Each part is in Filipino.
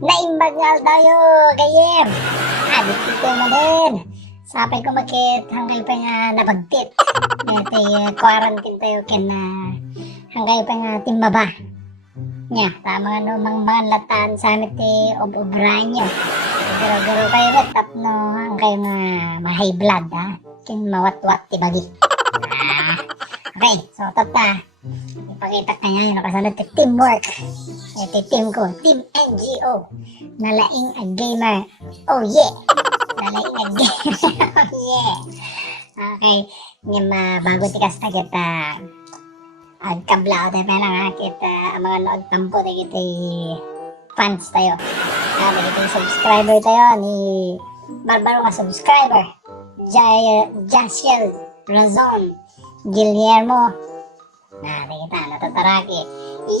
Naimbagal tayo, gayem. Dito na din. Sapay ko makit hanggang pa nga napagtit. Ito quarantine tayo na hanggang pa nga timbaba. Nya, tama nga no, mga latan sa amin O'Brien nyo. Garo-garo kayo na tapno hanggang ma-high blood ha. Kin mawat-wat tibagi. Okay, so tata. Ipakita ka niya yung nakasanod na teamwork. Ito team ko, Team NGO. Nalaing a gamer. Oh yeah! Nalaing a gamer. Oh yeah! Okay, yung bago tikas na kita agkablao tayo pa lang kita mga nood tampo na kita fans tayo. Na kita subscriber tayo ni barbaro ka subscriber. Jasiel Razon Guillermo. Kita natataraki.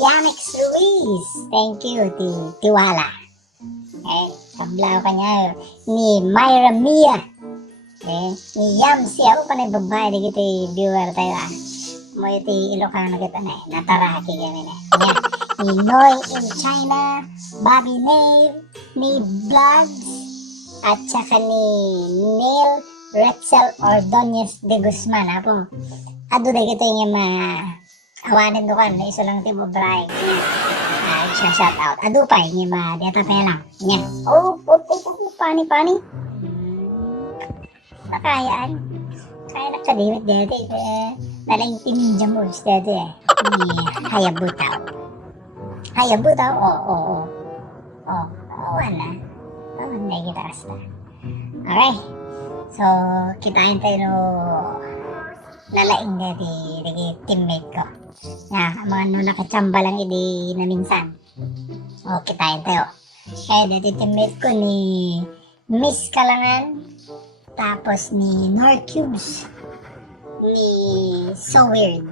Yanix Ruiz. Thank you, Tiwala. Okay, kablao ka niya. Ni Myra Mia. Okay, ni Yamsi. Ako pa na babae. Di kita viewer tayo mo ito Ilocano kita na nataraki kami na. Yeah. Ni Noy in China. Bobby Nave. Ni Vlogs. At saka ni Neil Retzel Ordonez de Guzman. Apo. Ado na kita yung awanin doon na isa lang Team O'Brien. Shout out. Ado pa yung data pa lang. Yan. Pani. Nakayaan. Kaya nakadimit dito nalang Team Ninja Moves dito Hayabutaw. Hayabutaw? Oo. Wala. Hindi kita kasta. Okay. So, kitain tayo nalaing dati teammate ko. Mga nakachamba lang na minsan. O, kitain tayo. Kaya dati teammate ko ni Miss Kalangan, tapos ni Norcubes, ni So Weird,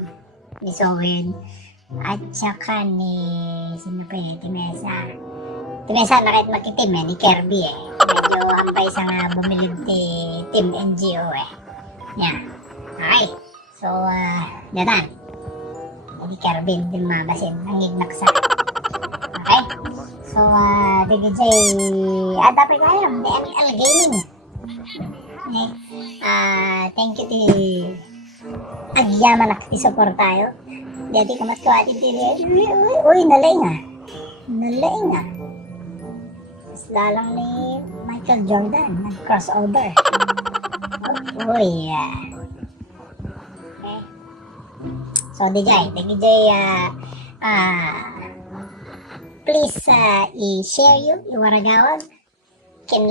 at saka ni sino pa Timesa na kahit makitim ni Kirby medyo ampay sa nga bumilib Team NGO Okay. So, datan. Hindi Kerbin din mabasin. Nangignak sa. Okay. So, DJJ. Dapat kayo. DML Gaming. Okay. Thank you to Agyaman na isupport tayo. Dati kamat ko atin uy, nalaing Mas lalang ni Michael Jordan. Nag-crossover. Uy, okay. So, DJ, please i-share you, iwaragawag, kin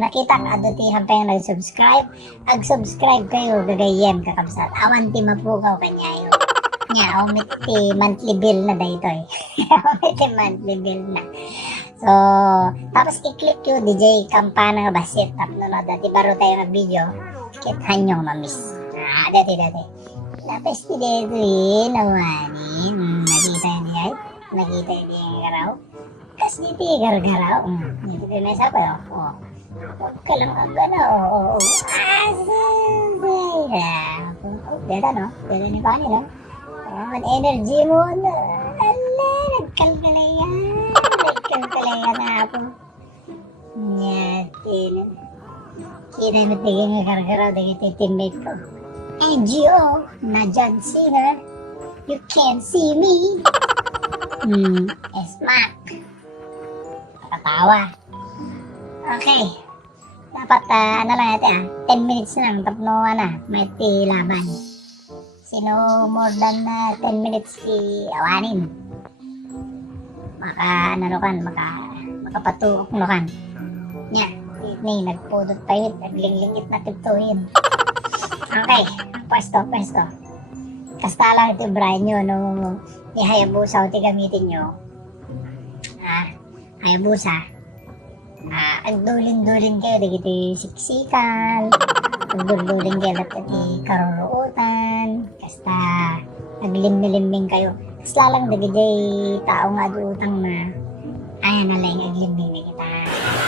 nakita ka aduti hampay nag-subscribe, ag-subscribe kayo, gagayem kakabsat, awan ti mapukaw kanyayo. Umiti monthly bill na dahito umiti monthly bill na. So, tapos i-click yung DJ kampana nga basit. Tapos dati baro tayo ng video, kithan nyo mamiss. Dati. Tapos ti dito nawanin. Nakita yun yung garaw. Tapos dito yung gargaraw. Dito yung mesa ko. Huwag ka lang gano'n. Dito no? Dito ni Connie no? Energy mo na. Nagkalkalaya na ako. Nyatin. Kita natigil nga gargaraw dito yung teammate ko. NGO na John Cena. You can't see me. Smack. Nakatawa. Okay. Dapat lang natin 10 minutes lang. Tapno may laban. Sino more than 10 minutes awanin. Makapatuok no kan. Nagpudot tayo. Naglingit na tiptuhin. Okay. Pwesto. Kasta lang ito Brian nyo ni Hayabusa o gamitin nyo. Hayabusa. Ang dulin kayo. Di siksikan. Ang dulin kayo. Di karuruutan. Kasta naglimbing kayo. Kasta lang dagigay tao nga utang na ayan na lang naglimbing na kita.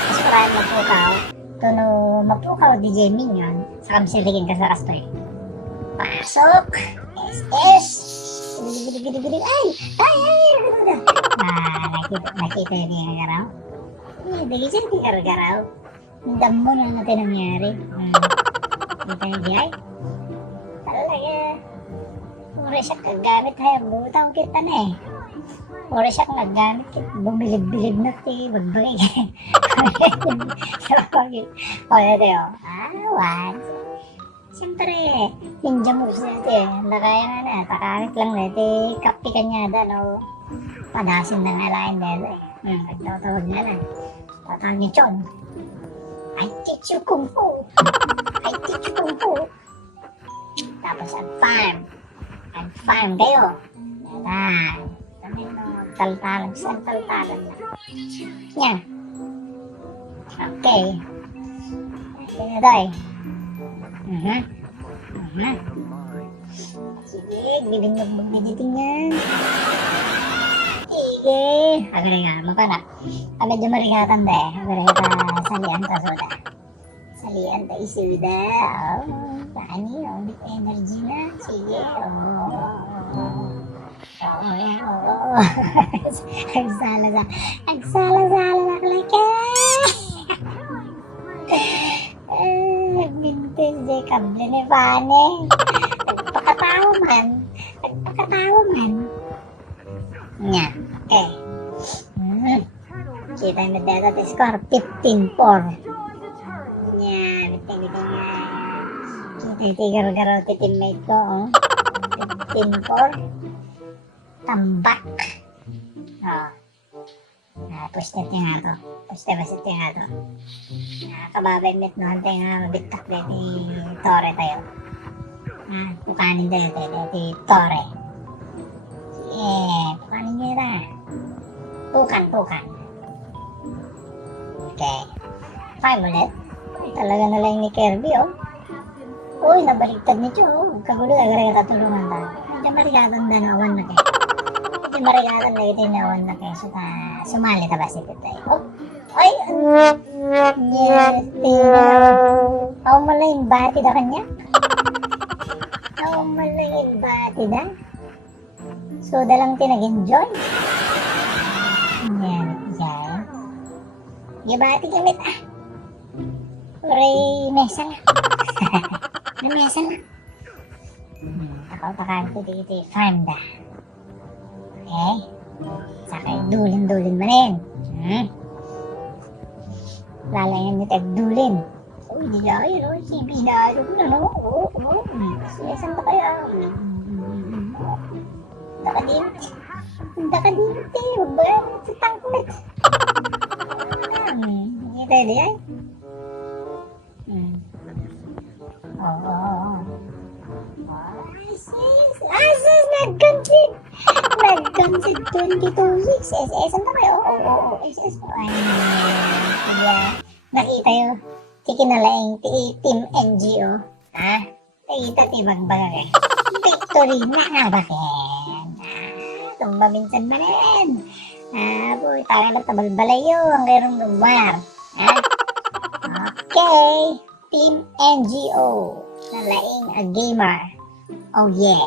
Mas parang mapukaw. Tuno mapukaw DJ Minion. Sa kamsiligin ka sa kastoy. Pasok! Estes! Ay! Ay! Ay! Nakita yun yung garaw? Dali siya yung garaw. Ang damo na natin nangyari. Kita niyo di ay? Talaga. Pura siya kagamit hay. Butang kita na eh. Pura siya kagamit. Bumilib-bilib na ti. Bagbagay. O, ito yun. Once. Siyempre, ninja moves natin. Nakaya nga na. Takamit lang na. Kapi kanyada, no? Padasin na nga lain dito eh. Nagtawag nga na. Tatawag ni Chon. I teach you Kung Fu. I teach you Kung Fu. Tapos farm kayo. Yan. Sabi mo, taltalan. Saan taltalan na? Yan. Okay. Sige, Doy. Sige, bibingog digiting yan. Sige. Agad nga, magpanak. Medyo marigatan da eh. Agad salian ta soda. Salian ta isuda. Paano yun? Bit energy na. Sige. Agsala-sala na kalaki. Vintage day kable ni Vane. Nagpakatawa man. Nga. Okay. Kita yung data score 15-4. Yan. Biting nga. Kita yung tigar-garaw ti teammate ko. 15-4. Tambak. Push-net nga to. Push-net nga to. Kababay met no. Hantay nga mabitak din ni Tore tayo. Pukanin tayo ti Tore. Pukanin nyo na. Pukan. Okay. 5 ulit. Talaga na lang ni Kirby, oh. Uy, nabaliktad nito, oh. Kagulo, agad katulungan tayo. Hindi marigatan na nawan na kayo. Hindi marigatan na ito nawan na kayo. So, sumali ka ba si Titay? Oh, ay! Yes, ako malaking bati na kanya. So, dalang tinag-enjoy. Yan. Gibati gamit Uray, mesa na. Mesa na. Ako dito farm da. Okay? Saka dulin mo rin. Lalayan nito dulin. Uy, di na kayo, no? Sibinado ko na, no? Oo. Sinasan ba kaya? Nakadimit eh. Huwag ba yan? Sa tangkulit. Hindi pwede ay. Asis! Nag-concede 22-6. SS ang tayo. Oo. SS po. Nakita yun. Tikinalaing Team NGO. Nakita tibag-bagag eh. Victory na bakit? Tumba minsan ba rin? Boy, talaga na tabalbalayo ang kairong lumar. Okay. Team NGO. Nalaing a gamer. Oh yeah.